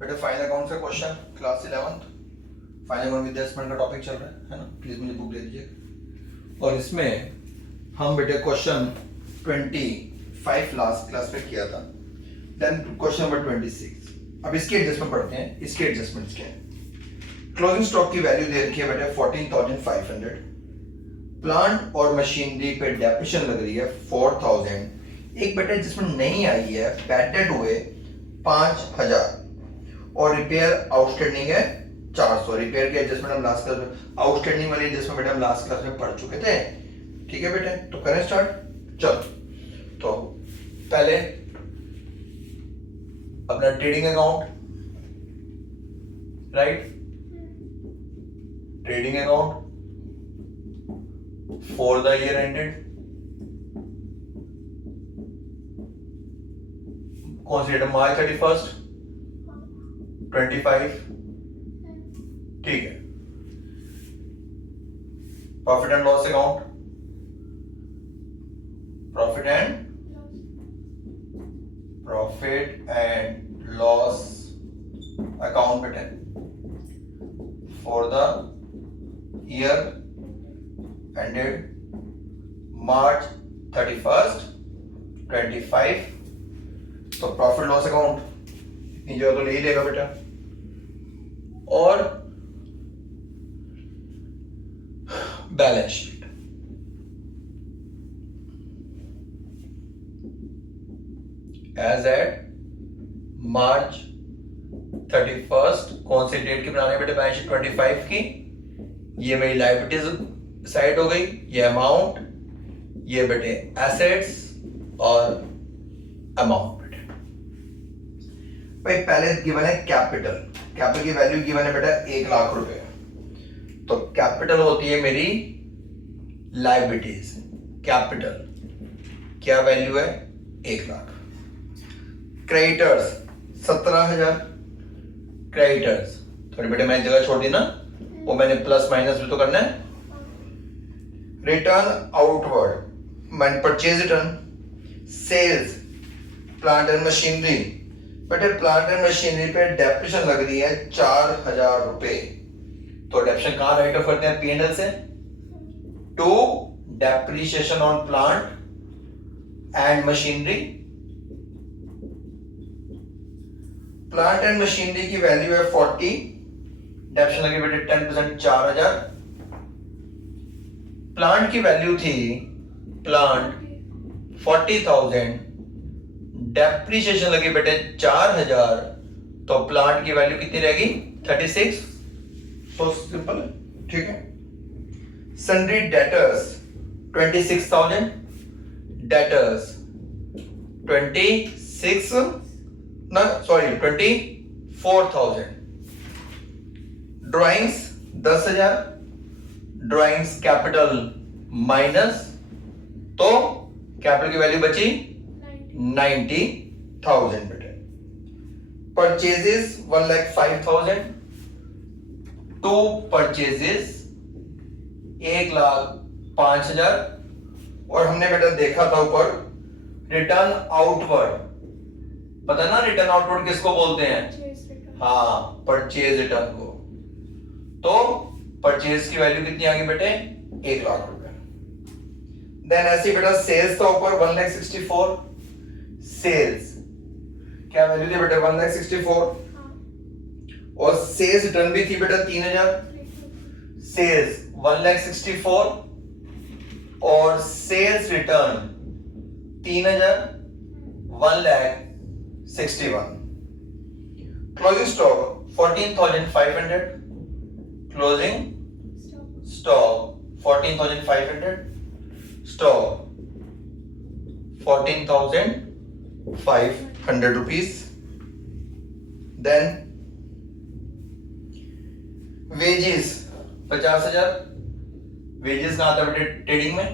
बेटा final account का question class 11th final account with adjustment का टॉपिक चल रहा है ना, प्लीज मुझे बुक दे दीजिए। और इसमें हम बेटे क्वेश्चन 25 लास्ट क्लास में किया था, देन क्वेश्चन नंबर 26। अब इसके एडजस्टमेंट पढ़ते हैं। इसके एडजस्टमेंट्स क्या है? क्लोजिंग स्टॉक की वैल्यू दे रखी है बेटे 14,500। प्लांट और मशीनरी पे डेप्रिसिएशन लग रही है 4,000। एक बेटे एडजस्टमेंट नहीं आई है, बैड डेट हुए 5,000 और रिपेयर आउटस्टैंडिंग है 400। रिपेयर के एडजस्टमेंट हम लास्ट क्लास में, आउटस्टैंडिंग वाली एडजस्टमेंट बेटा हम लास्ट क्लास में पढ़ चुके थे। ठीक है बेटे, तो करें स्टार्ट। चलो, तो पहले अपना trading account, right, trading account for the year ended, कौन सी डेट? मार्च 31, 25। ठीक है। Profit and loss account, profit and loss account बेटे फॉर द ईयर एंडेड मार्च 31, 25। तो प्रॉफिट लॉस अकाउंट इन जगह तो ले ही लेगा बेटा। और balance sheet, as at March 31, कौन सी डेट की बनानी है बेटे? बैलेंस शीट 25 की। ये मेरी लायबिलिटीज साइड हो गई, ये अमाउंट, ये बेटे एसेट्स और अमाउंट बेटे। भाई पहले गिवन है कैपिटल, कैपिटल की वैल्यू गिवन है बेटा 1,00,000 रुपए। तो कैपिटल होती है मेरी लायबिलिटीज, कैपिटल क्या वैल्यू है? 1,00,000। क्रेडिटर्स 17,000। क्रेडिटर्स थोड़ी बेटे मैंने जगह छोड़ दी ना, वो मैंने प्लस माइनस भी तो करना है। रिटर्न आउटवर्ड मैंने purchase return, sales plant and machinery बेटे, प्लांट एंड मशीनरी पे डेप्रिसिएशन लग रही है 4,000 रुपए। तो डेप्रिसिएशन कहां राइट ऑफ करते हैं? P&L से to depreciation on plant and machinery. Plant and machinery की वैल्यू है 40, डेप्रिसिएशन लगे बेटे 10%, 4,000। प्लांट की वैल्यू थी, प्लांट 40,000, डेप्रिसिएशन लगी बेटे 4,000, तो प्लांट की वैल्यू कितनी रहेगी? 36। सो सिंपल, ठीक है। सन्ड्री डेटर्स 26,000, डेटर्स 26 ना, sorry 24,000। Drawings 10,000, drawings capital minus, तो कैपिटल की वैल्यू बची 90,000 बेटे। Purchases 1,05,000, to purchases 1,05,000। और हमने बेटा देखा था ऊपर रिटर्न आउटवर्ड, पता ना रिटर्न आउटवर्ड किसको बोलते हैं? हाँ, परचेज रिटर्न को। तो परचेज की वैल्यू कितनी आ गई बेटे? 1,00,000 रुपए। देन ऐसे बेटा सेल्स था ऊपर 1,64,000। सेल्स क्या वैल्यू थी बेटा? 1,64,000। और सेल्स रिटर्न भी थी बेटा 3,000। सेल्स 1,64,000 और sales return 3,000, 1,61,000। Closing stock 14,500, closing stock 14,500, stock 14,500 rupees. Then wages 50,000, wages कहां था बेटे? ट्रेडिंग में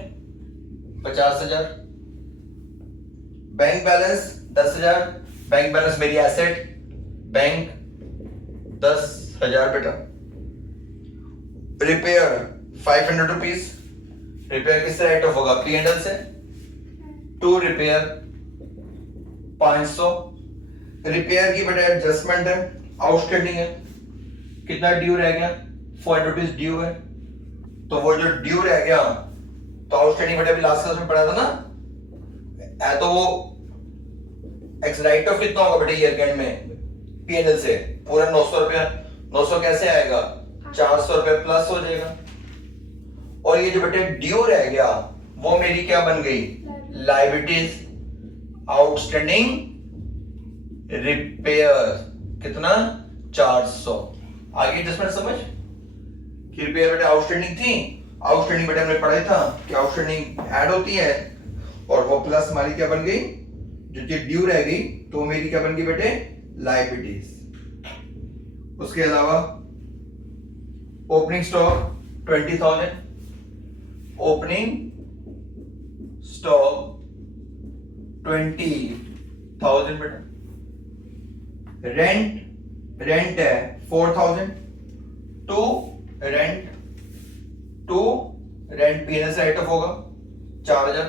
50,000। बैंक बैलेंस 10,000, बैंक बैलेंस मेरी एसेट, बैंक 10,000 बेटा। रिपेयर 500 रुपीज, रिपेयर किससे राइट ऑफ होगा? P&L से। To repair 500। रिपेयर की बेटा एडजस्टमेंट है आउटस्टैंडिंग है, कितना ड्यू रह गया, 400 रुपीज ड्यू है, तो वो जो ड्यू रह गया तो आउटस्टैंडिंग बेटे अभी लास्ट क्लास में पढ़ा था ना, है तो वो एक्स राइट ऑफ कितना होगा बेटे ईयर के एंड में पीएनएल से पूरा 900 रुपया, 900 कैसे आएगा, 400 रुपये प्लस हो जाएगा, और ये जो बेटे ड्यू रह गया वो मेरी क्या बन गई, लायबिलिटीज आउटस्टैंडिंग रिपेयर, कितना 400। आगे एडजस्टमेंट समझ कि रिपेयर बेटे आउटस्टैंडिंग थी, आउटस्टैंडिंग बेटे हमने पढ़ा था कि आउटस्टैंडिंग ऐड होती है और वो प्लस हमारी क्या बन गई, जो चीज ड्यू रह गई तो मेरी क्या बन गई बेटे, लायबिलिटीज। उसके अलावा ओपनिंग स्टॉक 20,000, ओपनिंग स्टॉक 20,000 बेटा, रेंट है 4,000, टू रेंट पीएनएल से राइट ऑफ होगा 4,000,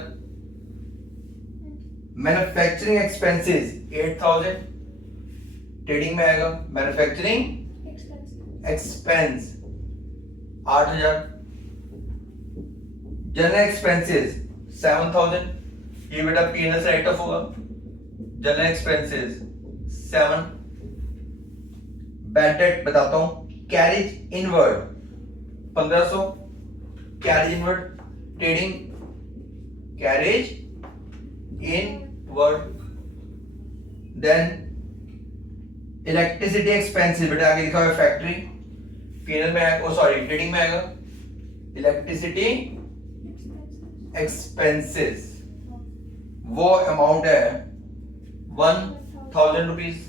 मैन्युफैक्चरिंग एक्सपेंसेस 8,000, ट्रेडिंग में आएगा मैन्युफैक्चरिंग एक्सपेंस 8,000, जनरल एक्सपेंसेस 7,000, ये बेटा पीएनएल से राइट ऑफ होगा, जनरल एक्सपेंसेस 7, बैड डेट बताता हूं, carriage inward 1500, carriage inward, trading carriage inward, then electricity expenses बेटा आगे लिखा हुआ है फैक्ट्री, पीएनएल में आएगा, सॉरी ट्रेडिंग में आएगा इलेक्ट्रिसिटी एक्सपेंसेस, वो अमाउंट है 1,000 रुपीज।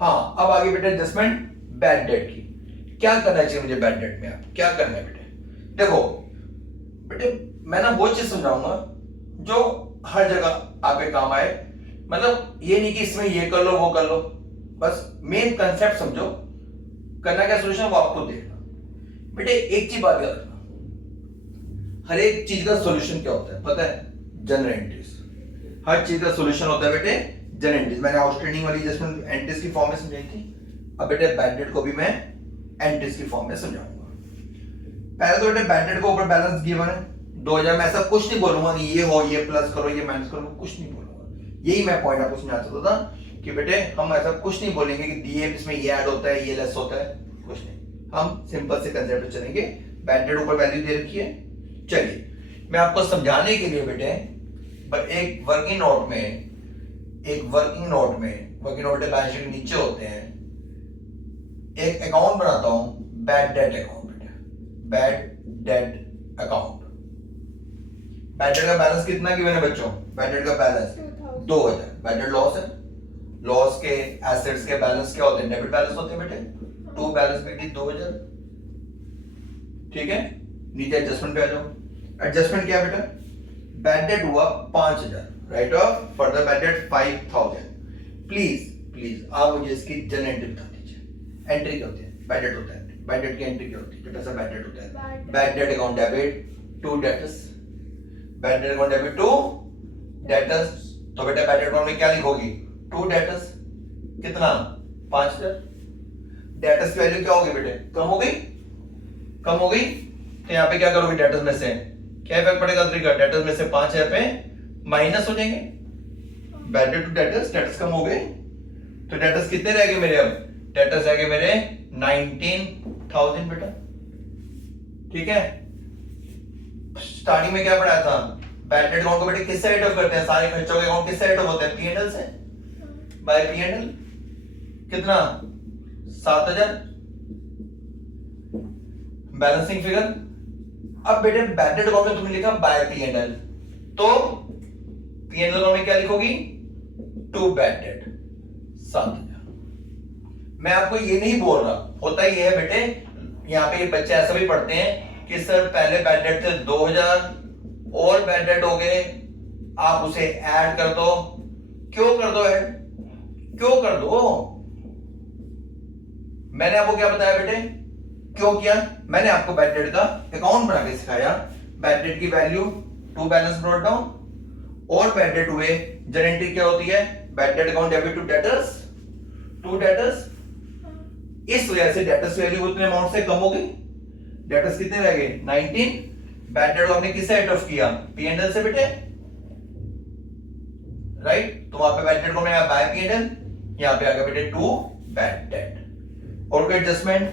हाँ अब आगे बेटा एडजस्टमेंट बैड डेट की, क्या करना चाहिए मुझे बैड डेट में, आप क्या करना है बेटे, देखो बेटे मैं ना वो चीज समझाऊंगा जो हर जगह आपके काम आए, मतलब ये नहीं कि इसमें ये कर लो वो कर लो, बस मेन कंसेप्ट समझो, करना क्या सोल्यूशन वो आपको देखना। बेटे एक चीज बात याद रखना, हर एक चीज का सॉल्यूशन क्या होता है पता है, जनरल एंट्रीज, हर चीज का सॉल्यूशन होता है बेटे जनरल एंट्रीज। मैंने आउटस्टैंडिंग वाली एडजस्टमेंट एंट्रीज की फॉर्म में समझाई थी, अब बेटे बैड डेट को भी मैं एंट्रीज की फॉर्म में समझाऊंगा। पहले तो बेटे बैड डेट को ऊपर बैलेंस गिवन है 2,000, मैं ऐसा कुछ नहीं बोलूंगा कि ये हो ये प्लस करो ये माइनस करो, कुछ नहीं बोलूंगा, यही मैं पॉइंट आपको समझा सकता था कि बेटे हम ऐसा कुछ नहीं बोलेंगे कि दिए इसमें ये ऐड होता है ये लेस होता है, कुछ नहीं, हम सिंपल से कंसेप्ट पे चलेंगे। बैड डेट ऊपर वैल्यू दे रखी है, चलिए मैं आपको समझाने के लिए बेटे एक वर्किंग नोट में बैलेंस शीट के नीचे होते हैं, एक अकाउंट बनाता हूं बैड डेट अकाउंट, बेटे bad debt account, bad debt का बैलेंस कितना गिवन है बच्चों, बैड डेट का बैलेंस 2,000, बैड डेट लॉस है, लॉस के एसेट्स के बैलेंस क्या होते हैं, डेबिट बैलेंस होते हैं बेटे, टू बैलेंस बेटी 2,000, ठीक है। नीचे एडजस्टमेंट पे आ जाओ, एडजस्टमेंट क्या है बेटा, बैड डेट हुआ 5,000, right of further bad debt 5,000, please आप मुझे इसकी जनरल एंट्री बता दीजिए, एंट्री क्या होती है, बैड डेट होता है, बैड डेट की एंट्री क्या होती है, कितना सा बैड डेट होता है, bad debt account debit to debtors, bad debt account debit to debtors, तो बेटा बैड डेट अकाउंट में क्या लिखोगी, टू डेटर्स, कितना 5,000, डेटर्स की वैल्यू क्या होगी बेटे, कम हो गई, तो यहाँ पे क्या करोगे, डेटर्स में से क्या इफेक्ट पड़ेगा, डेटर्स में से 5,000 पे माइनस हो जाएंगे, बैड डेट टू डेटर्स कम हो गए, तो डेटर्स कितने रह गए मेरे, अब डेटर्स रह गए मेरे 19,000 बेटा, ठीक है। स्टार्टिंग में क्या पढ़ाया था, बैड डेट अकाउंट को बेटे किससे राइट ऑफ करते हैं, सारे खर्चों के अकाउंट किससे राइट ऑफ होते हैं, पीएनएल से, बाय पीएनएल, कितना 7,000 बैलेंसिंग फिगर। अब बेटे बैड डेट अकाउंट में तुमने लिखा बाय पीएनएल, तो पीएनएल अकाउंट में क्या लिखोगी, टू बैड डेट 7,000। मैं आपको ये नहीं बोल रहा, होता ही है बेटे, यहाँ पे बच्चे ऐसा भी पढ़ते हैं कि सर पहले बैड डेट थे 2,000 और बैड डेट हो गए, आप उसे ऐड कर दो, क्यों कर दो ऐड, क्यों कर दो, मैंने आपको क्या बताया बेटे, क्यों किया, मैंने आपको बैड डेट का अकाउंट बना के सिखाया, बैड डेट की value to balance brought down, और बैड डेट हुए जनरल एंट्री क्या होती है, bad debt account debit to debtors 2 debtors, इस वजह से डेटर्स वैल्यू उतने अमाउंट से कम हो गई। डेटर्स कितने रह गए 19। बैड डेट को हमने किससे राइट ऑफ किया P&L से बेटे, राइट। तो वहां पे बैड डेट को हमने बाय P&L, यहां पे आ गया बेटे टू बैड डेट। और कोई एडजस्टमेंट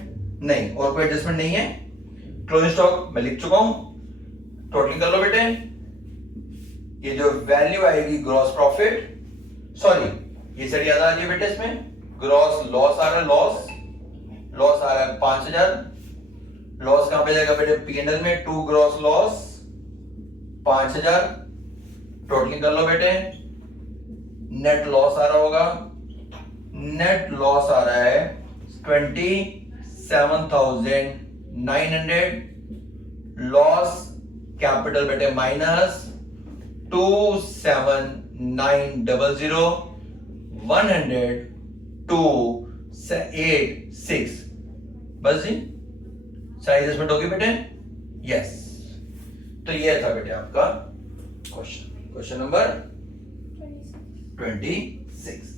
नहीं, और कोई एडजस्टमेंट नहीं है। क्लोजिंग स्टॉक मैं लिख चुका हूं, टोटल कर लो बेटे। ये जो वैल्यू आएगी ग्रॉस प्रॉफिट, सॉरी ये सारी याद आ रही है बेटे, इसमें ग्रॉस लॉस आ रहा है, लॉस आ रहा है 5000। लॉस कहां पे जाएगा बेटे P&L में, 2 ग्रॉस लॉस 5000। टोटलिंग कर लो बेटे। नेट लॉस आ रहा होगा, नेट लॉस आ रहा है 27,900। लॉस कैपिटल बेटे माइनस 27,900 100 286। बस जी, सारी एडजस्टमेंट होगी बेटे, यस। तो ये था बेटे आपका क्वेश्चन नंबर 26।